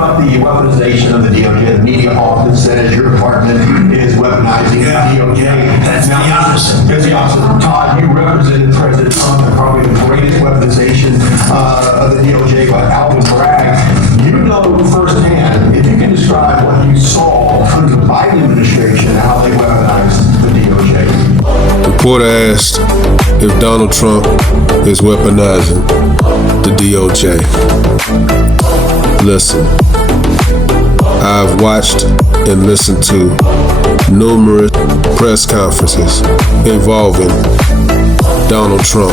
about the weaponization of the DOJ? The media often says your department is weaponizing the DOJ. That's the opposite. That's the opposite. Todd, you represented President Trump and probably the greatest weaponization of the DOJ by Alvin Bragg. You know firsthand, if you can describe what you saw under the Biden administration, how they weaponized the DOJ. Reporter asked if Donald Trump is weaponizing the DOJ. Listen, I've watched and listened to numerous press conferences involving Donald Trump.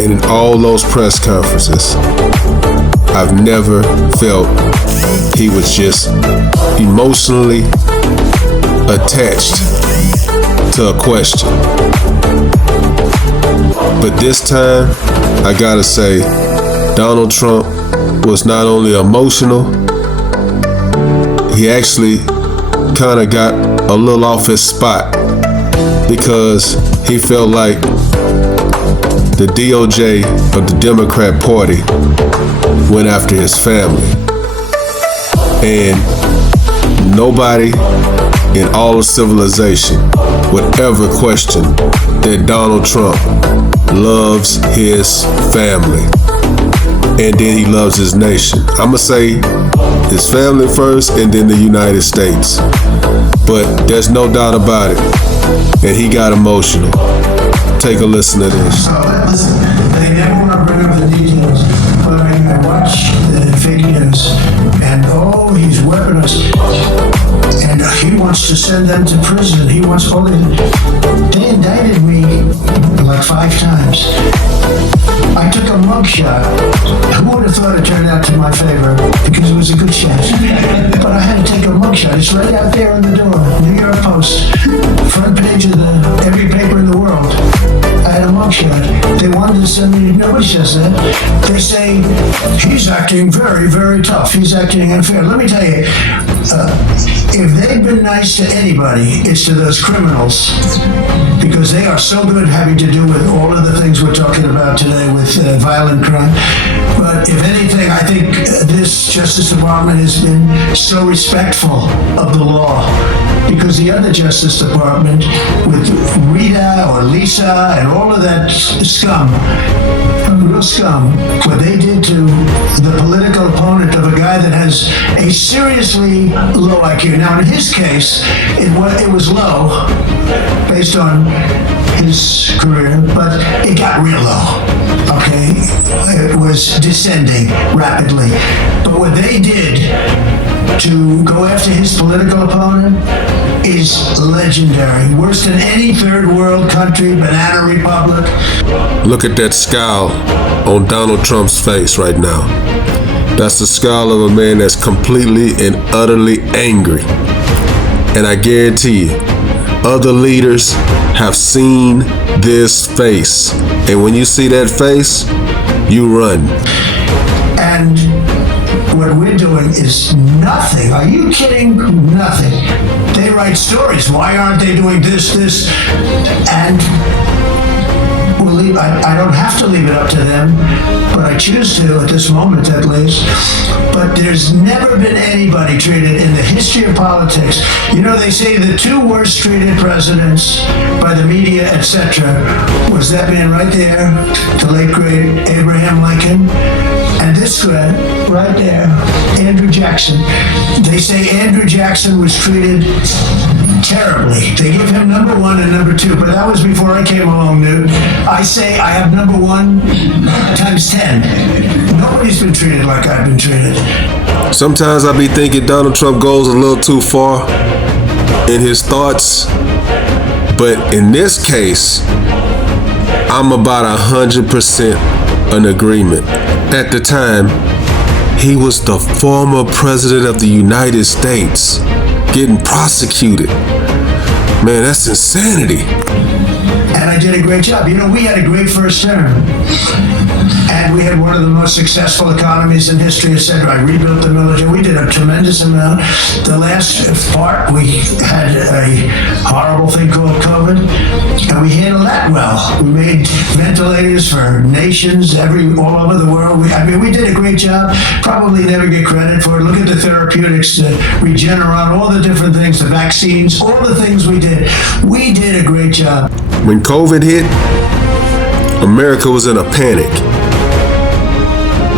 And in all those press conferences, I've never felt he was just emotionally attached to a question. But this time, I gotta say, Donald Trump was not only emotional, he actually kind of got a little off his spot because he felt like the DOJ of the Democrat Party went after his family. And nobody in all of civilization would ever question that Donald Trump loves his family. And then he loves his nation. I'ma say his family first and then the United States. But there's no doubt about it. And he got emotional. Take a listen to this. Listen, they never want to bring up the details, but I watch the fake news, and he's weaponized, and he wants to send them to prison. He wants all these. They indicted me like 5 times. I took a mugshot. Who would have thought it turned out to my favor? Because it was a good shot. But I had to take a mugshot. It's right out there on the door. New York Post, front page of every paper in the world. I had a mugshot. They wanted to send me. Nobody says that. They say he's acting very, very tough. He's acting unfair. Let me tell you, if they've been nice to anybody, it's to those criminals, because they are so good having to do with all of the things we're talking about today with violent crime. But if anything, I think this Justice Department has been so respectful of the law, because the other Justice Department with Rita or Lisa and all of that scum, real scum, what they did to the political opponent of a guy that has a seriously low IQ. Now, in his case, it was low based on his career, but it got real low. Okay, it was descending rapidly. But what they did to go after his political opponent is legendary. Worse than any third world country, banana republic. Look at that scowl on Donald Trump's face right now. That's the scowl of a man that's completely and utterly angry. And I guarantee you, other leaders have seen this face. And when you see that face, you run. And what we're doing is nothing. Are you kidding? Nothing. They write stories. Why aren't they doing this? And I don't have to leave it up to them, but I choose to at this moment at least. But there's never been anybody treated in the history of politics. You know, they say the 2 worst treated presidents by the media, etc., was that man right there, the late great Abraham Lincoln, and this guy right there, Andrew Jackson. They say Andrew Jackson was treated terribly. They give him number 1 and number 2, but that was before I came along, dude. I say I have number 1 times 10. Nobody's been treated like I've been treated. Sometimes I be thinking Donald Trump goes a little too far in his thoughts, but in this case, I'm about 100% in agreement. At the time, he was the former president of the United States getting prosecuted. Man, that's insanity. And I did a great job. You know, we had a great first term. And we had one of the most successful economies in history, etc. I rebuilt the military. We did a tremendous amount. The last part, we had a horrible thing called COVID, and we handled that well. We made ventilators for nations all over the world. We did a great job. Probably never get credit for it. Look at the therapeutics, the Regeneron, all the different things, the vaccines, all the things we did. We did a great job. When COVID hit, America was in a panic.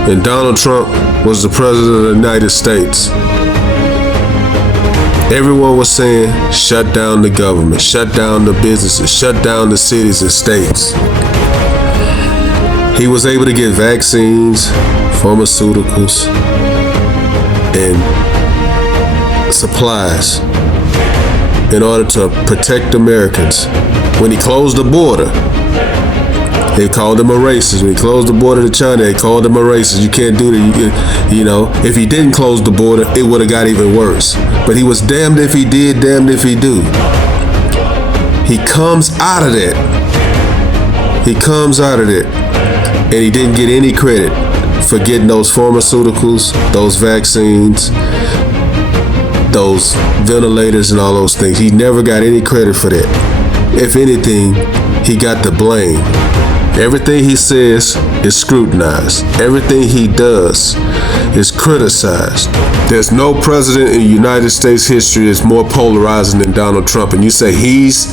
And Donald Trump was the president of the United States. Everyone was saying, shut down the government, shut down the businesses, shut down the cities and states. He was able to get vaccines, pharmaceuticals, and supplies in order to protect Americans. When he closed the border, they called him a racist. When he closed the border to China, they called him a racist. You can't do that. If he didn't close the border, it would have got even worse. But he was damned if he did, damned if he do. He comes out of that. And he didn't get any credit for getting those pharmaceuticals, those vaccines, those ventilators, and all those things. He never got any credit for that. If anything, he got the blame. Everything he says is scrutinized. Everything he does is criticized. There's no president in United States history that's more polarizing than Donald Trump. And you say he's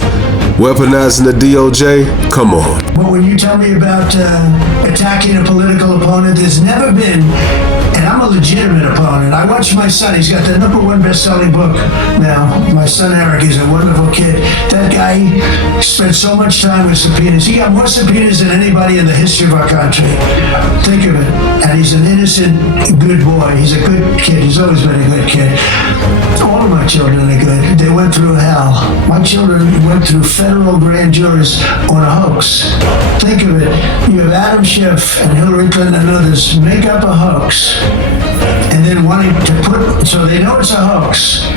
weaponizing the DOJ? Come on. But when you tell me about attacking a political opponent, there's never been, and I'm a legitimate opponent. I watch my son. He's got the #1 best-selling book now. My son Eric, he's a wonderful kid. That guy spent so much time with subpoenas. He got more subpoenas than anybody in the history of our country. Think of it. And he's an innocent, good boy. He's a good kid. He's always been a good kid. All of my children are good. They went through hell. My children went through federal grand juries on a hoax. Think of it. You have Adam Schiff and Hillary Clinton and others make up a hoax, and then wanting to put, so they know it's a hoax,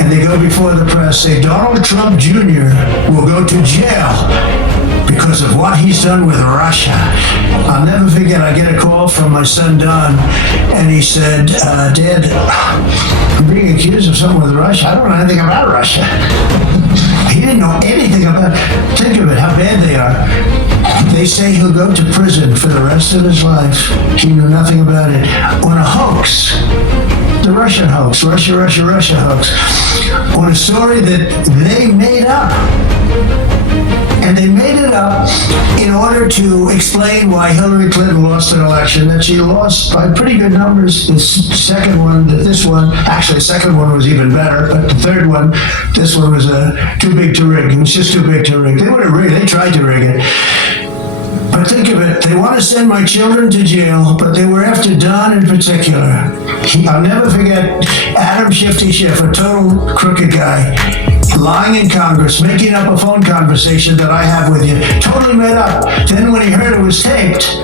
and they go before the press, say Donald Trump Jr. will go to jail because of what he's done with Russia. I'll never forget, I get a call from my son Don, and he said, Dad, I'm being accused of something with Russia. I don't know anything about Russia. He didn't know anything about it. Think of it, how bad they are. They say he'll go to prison for the rest of his life. He knew nothing about it. On a hoax. The Russian hoax. Russia hoax. On a story that they made up. And they made it up in order to explain why Hillary Clinton lost an election, that she lost by pretty good numbers. The second one, actually the second one was even better, but the third one, this one was too big to rig. It was just too big to rig. They would have rigged it. They tried to rig it. But think of it, they want to send my children to jail, but they were after Don in particular. I'll never forget Adam Shifty Schiff, a total crooked guy, lying in Congress, making up a phone conversation that I have with you, totally made up. Then when he heard it was taped,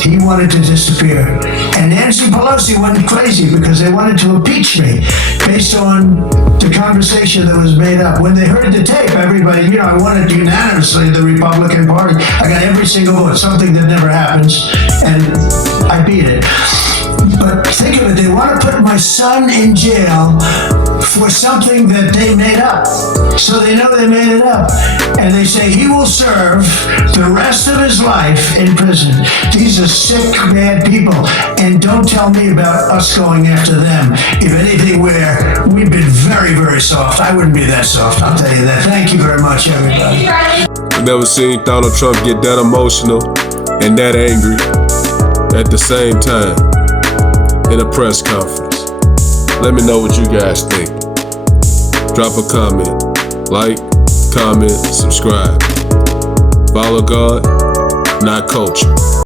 he wanted to disappear. And Nancy Pelosi went crazy because they wanted to impeach me based on the conversation that was made up. When they heard the tape, everybody, I wanted unanimously the Republican Party. I got every single vote, something that never happens, and I beat it. But think of it, they want to put my son in jail for something that they made up. So they know they made it up. And they say he will serve the rest of his life in prison. These are sick, bad people. And don't tell me about us going after them. If anything, we've been very, very soft. I wouldn't be that soft, I'll tell you that. Thank you very much, everybody. I've never seen Donald Trump get that emotional and that angry at the same time in a press conference. Let me know what you guys think. Drop a comment. Like, comment, subscribe. Follow God, not culture.